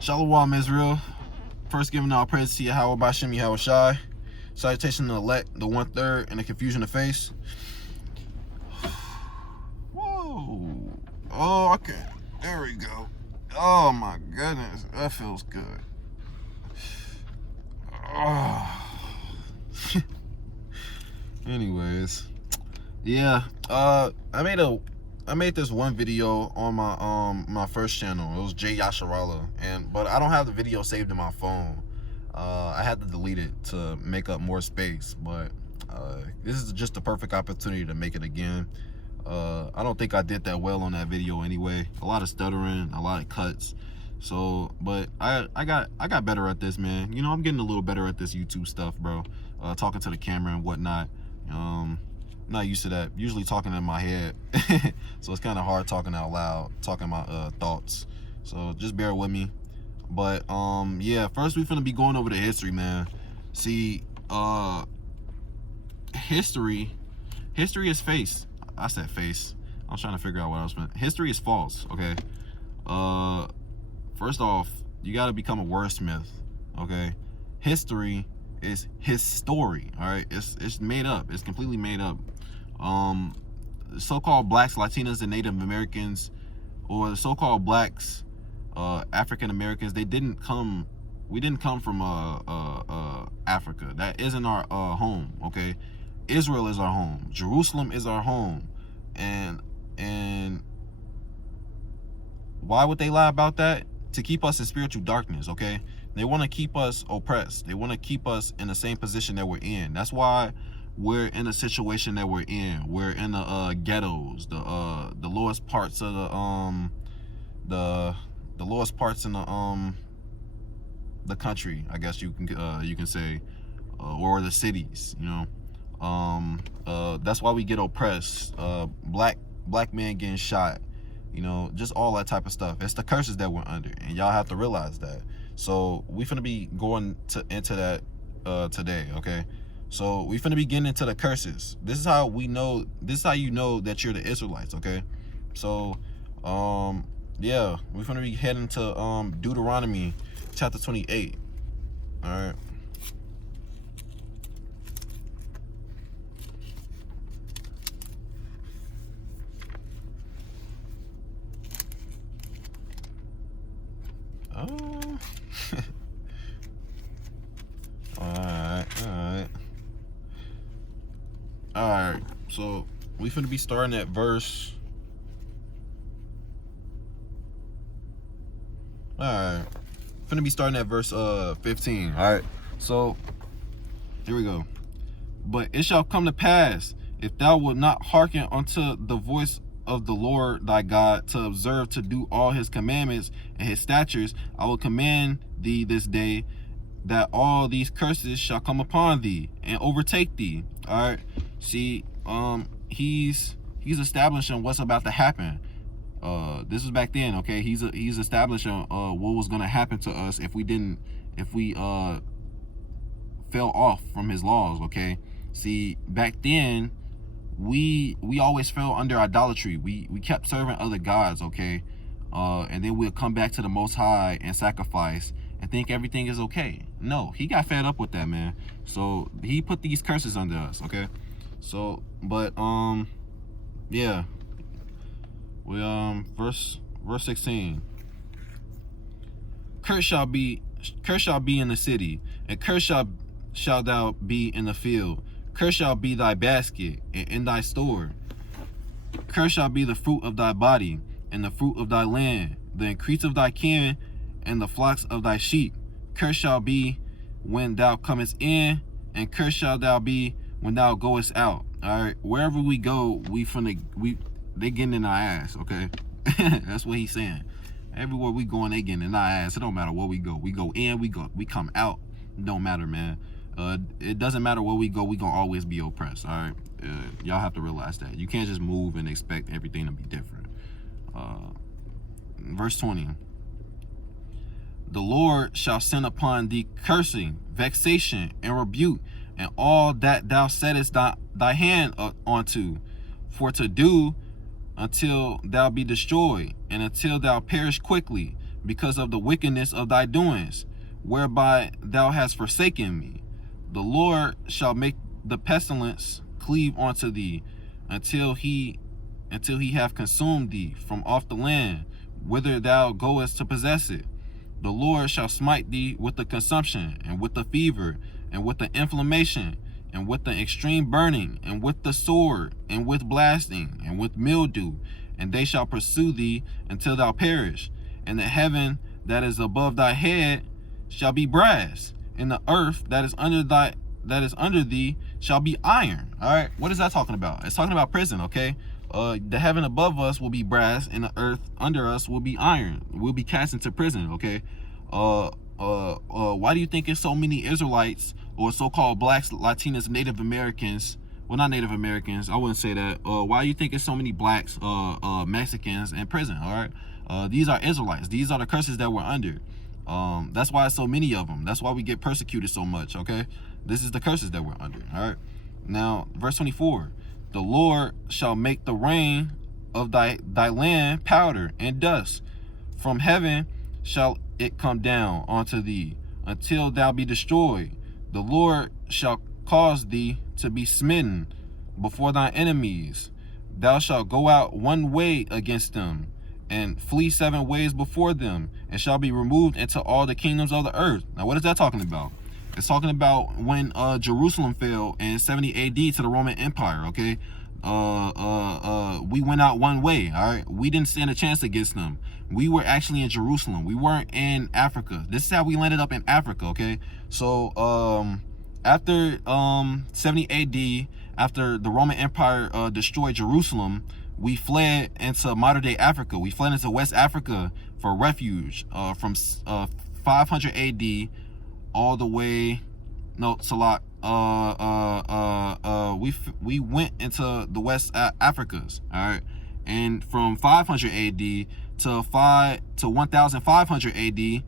Shalom, Israel. First giving our praise to Yahweh Bashem Yahweh Shai. Salutation to the elect, the 1/3, and the confusion of face. Whoa. Oh, okay. There we go. Oh my goodness. That feels good. Oh. Anyways. Yeah. I made this one video on my first channel. It was Jay Yasharala, but I don't have the video saved in my phone. I had to delete it to make up more space, but this is just the perfect opportunity to make it again. I don't think I did that well on that video anyway. A lot of stuttering, a lot of cuts. So, but I got better at this, man. You know, I'm getting a little better at this YouTube stuff, bro. Talking to the camera and whatnot. I'm not used to that. Usually talking in my head, so it's kind of hard talking out loud, talking my thoughts. So just bear with me. But yeah, first we finna be going over the history, man. See, history is face. I said face. I was trying to figure out what I was meant. History is false. Okay. First off, you got to become a wordsmith. Okay. History is his story. All right. It's made up. It's completely made up. So-called blacks, Latinas, and Native Americans, or the so-called blacks, African Americans, we didn't come from Africa. That isn't our home. Okay. Israel is our home. Jerusalem is our home. And why would they lie about that? To keep us in spiritual darkness. Okay. They want to keep us oppressed. They want to keep us in the same position that we're in. That's why we're in a situation that we're in. We're in the ghettos, the lowest parts of the lowest parts in the country, I guess you can say, or the cities, you know. That's why we get oppressed. Black men getting shot, you know, just all that type of stuff. It's the curses that we're under, and y'all have to realize that. So we finna be going into that today, okay? So we finna be getting into the curses. This is how you know that you're the Israelites, okay? So yeah, we're finna be heading to Deuteronomy chapter 28. All right. All right. So we finna be starting at verse. All right. Finna be starting at verse 15. All right. So here we go. But it shall come to pass, if thou wilt not hearken unto the voice of the Lord thy God, to observe to do all his commandments and his statutes, I will command thee this day, that all these curses shall come upon thee and overtake thee. All right. See, he's establishing what's about to happen. This was back then, okay? He's establishing what was gonna happen to us if we fell off from his laws, okay? See, back then we always fell under idolatry. We kept serving other gods, okay? And then we'll come back to the Most High and sacrifice and think everything is okay. No, he got fed up with that, man. So he put these curses under us, okay? So, but yeah, we verse 16. Cursed shall be in the city, and cursed shall thou be in the field. Cursed shall be thy basket and in thy store. Cursed shall be the fruit of thy body and the fruit of thy land, the increase of thy kin and the flocks of thy sheep. Cursed shall be when thou comest in, and cursed shall thou be when thou goest out. All right, wherever we go, they getting in our ass, okay? That's what he's saying. Everywhere we going, they getting in our ass. It don't matter where we go. We go in, we come out. It don't matter, man. It doesn't matter where we go. We gonna always be oppressed. All right, y'all have to realize that. You can't just move and expect everything to be different. Verse 20. The Lord shall send upon thee cursing, vexation, and rebuke, and all that thou settest thy hand unto, for to do, until thou be destroyed, and until thou perish quickly. because of the wickedness of thy doings, whereby thou hast forsaken me. The Lord shall make the pestilence cleave unto thee, until he have consumed thee from off the land, whither thou goest to possess it. The Lord shall smite thee with the consumption, and with the fever, and with the inflammation, and with the extreme burning, and with the sword, and with blasting, and with mildew, and they shall pursue thee until thou perish. And the heaven that is above thy head shall be brass, and the earth that is under thee shall be iron. All right, what is that talking about? It's talking about prison, okay? The heaven above us will be brass, and the earth under us will be iron. We'll be cast into prison, okay? Why do you think there's so many Israelites or so-called blacks, Latinos, Native Americans? Well, not Native Americans, I wouldn't say that. Why do you think there's so many blacks, Mexicans in prison? All right, these are Israelites. These are the curses that we're under. That's why so many of them. That's why we get persecuted so much. Okay, this is the curses that we're under. All right. Now, verse 24: the Lord shall make the rain of thy land powder and dust. From heaven shall it come down unto thee, until thou be destroyed. The Lord shall cause thee to be smitten before thy enemies. Thou shalt go out one way against them, and flee 7 ways before them, and shall be removed into all the kingdoms of the earth. Now, what is that talking about? It's talking about when Jerusalem fell in 70 AD to the Roman Empire, okay? We went out one way, all right? We didn't stand a chance against them. We were actually in Jerusalem. We weren't in Africa. This is how we landed up in Africa, okay? So, after 70 AD, after the Roman Empire destroyed Jerusalem, we fled into modern-day Africa. We fled into West Africa for refuge from 500 AD all the way, no, Salat. We went into the West Africas, all right, and from 500 AD to 1500 AD,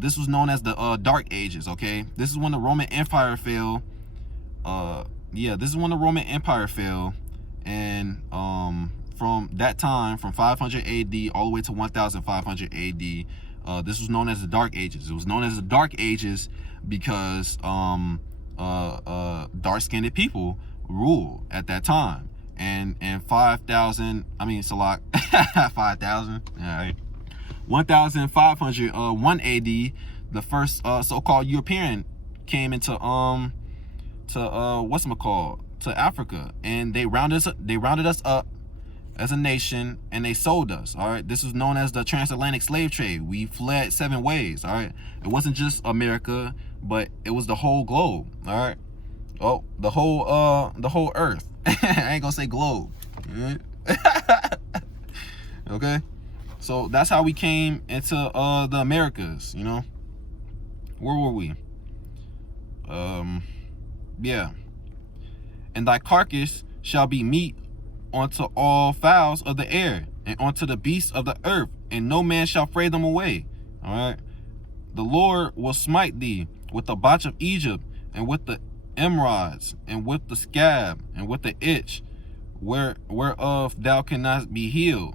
this was known as the Dark Ages. Okay, this is when the Roman Empire fell. This is when the Roman Empire fell, and from that time, from 500 AD all the way to 1500 AD, this was known as the Dark Ages. It was known as the Dark Ages because dark-skinned people ruled at that time, and 5,000, I mean, Salak, 5,000, all right, 1501 AD, the first so-called European came into to Africa, and they rounded us up as a nation, and they sold us. All right, this was known as the transatlantic slave trade. We fled 7 ways. All right, it wasn't just America, but it was the whole globe. All right, oh, the whole earth. I ain't gonna say globe. Okay, so that's how we came into the Americas. You know, where were we? Yeah, and thy carcass shall be meat unto all fowls of the air, and unto the beasts of the earth, and no man shall fray them away. All right, the Lord will smite thee with the botch of Egypt, and with the emerods, and with the scab, and with the itch, whereof thou cannot be healed.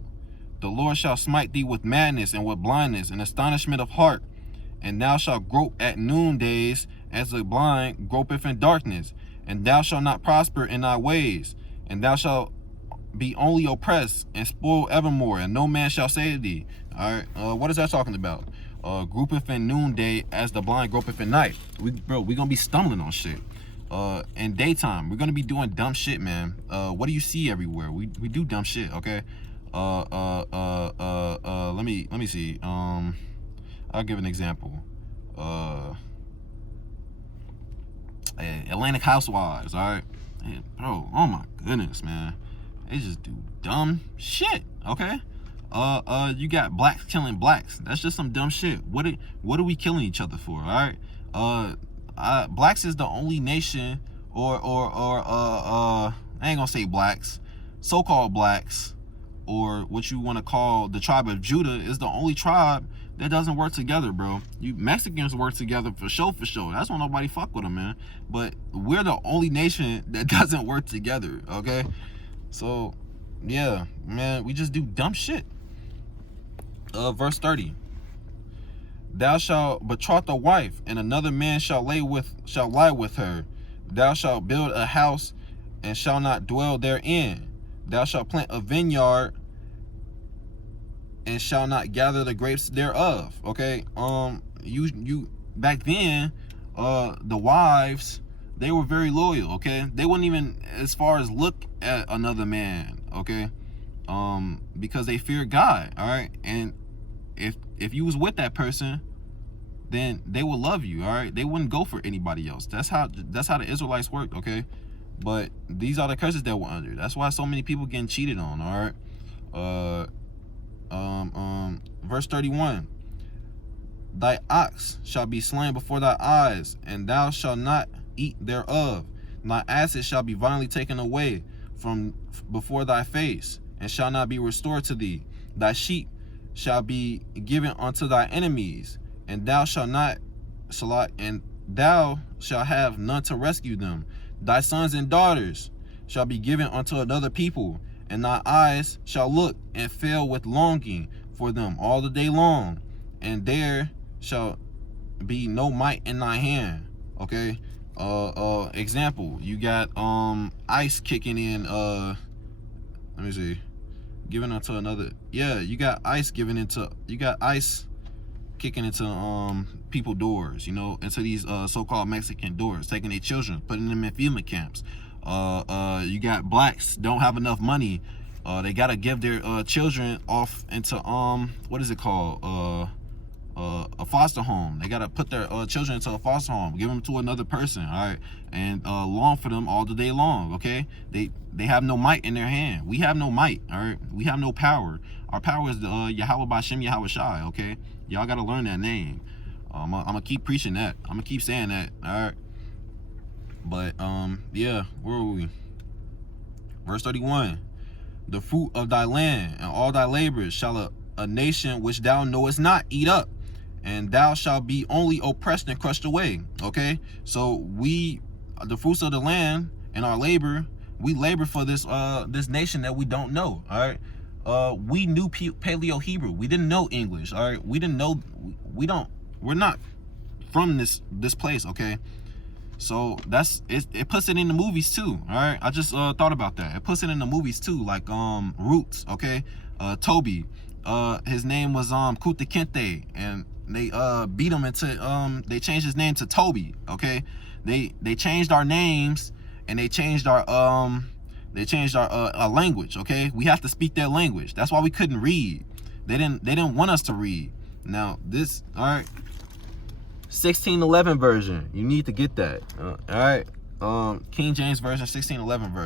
The Lord shall smite thee with madness, and with blindness, and astonishment of heart, and thou shalt grope at noondays, as the blind gropeth in darkness, and thou shalt not prosper in thy ways, and thou shalt be only oppressed and spoiled evermore, and no man shall save thee. All right, what is that talking about? Gropeth in noonday as the blind gropeth in night. We gonna be stumbling on shit. In daytime, we're gonna be doing dumb shit, man. What do you see everywhere? We do dumb shit, okay? Let me see. I'll give an example. Atlantic Housewives, all right? And, bro, oh my goodness, man. They just do dumb shit, okay? You got blacks killing blacks. That's just some dumb shit. What are we killing each other for, all right? Blacks is the only nation, or I ain't gonna say blacks, so-called blacks, or what you want to call the tribe of Judah, is the only tribe that doesn't work together, bro. You Mexicans work together for sure. That's why nobody fuck with them, man. But we're the only nation that doesn't work together, okay? So, yeah, man, we just do dumb shit. Verse 30. Thou shalt betroth a wife, and another man shall lie with her. Thou shalt build a house, and shall not dwell therein. Thou shalt plant a vineyard, and shall not gather the grapes thereof. Okay. You back then, the wives, they were very loyal. Okay, they wouldn't even as far as look at another man. Okay, because they feared God. All right, and if you was with that person, then they would love you. All right, they wouldn't go for anybody else. That's how the Israelites worked. Okay, but these are the curses that we're under. That's why so many people getting cheated on. All right. Verse 31. Thy ox shall be slain before thy eyes, and thou shalt not eat thereof. Thy asses shall be violently taken away from before thy face, and shall not be restored to thee. Thy sheep shall be given unto thy enemies, and thou shalt have none to rescue them. Thy sons and daughters shall be given unto another people, and thy eyes shall look and fail with longing for them all the day long, and there shall be no might in thy hand. Okay. Example, you got ice kicking in, let me see, giving unto another, yeah, you got ice kicking into people doors, you know, into these so-called Mexican doors, taking their children, putting them in FEMA camps. You got blacks don't have enough money, they gotta give their children off into what is it called, a foster home. They gotta put their children into a foster home, give them to another person, all right, and long for them all the day long. Okay, they have no might in their hand. We have no might. All right, we have no power. Our power is the Yahweh Bashem Yahweh Shai. Okay, y'all gotta learn that name. I'm gonna keep preaching that. I'm gonna keep saying that. All right, but yeah, where are we? Verse 31. The fruit of thy land and all thy labors shall a nation which thou knowest not eat up, and thou shalt be only oppressed and crushed away. Okay, so the fruits of the land and our labor, we labor for this nation that we don't know. All right, we knew Paleo Hebrew. We didn't know English. All right, we didn't know. We're not from this place. Okay, so that's it. It puts it in the movies too. All right, I just thought about that. It puts it in the movies too, like Roots. Okay, Toby. His name was Kuta Kente, and they beat him into they changed his name to Toby. Okay, they changed our names, and they changed our language. Okay, we have to speak their language. That's why we couldn't read. They didn't want us to read. Now this, all right, 1611 version, you need to get that. All right, King James version, 1611 version.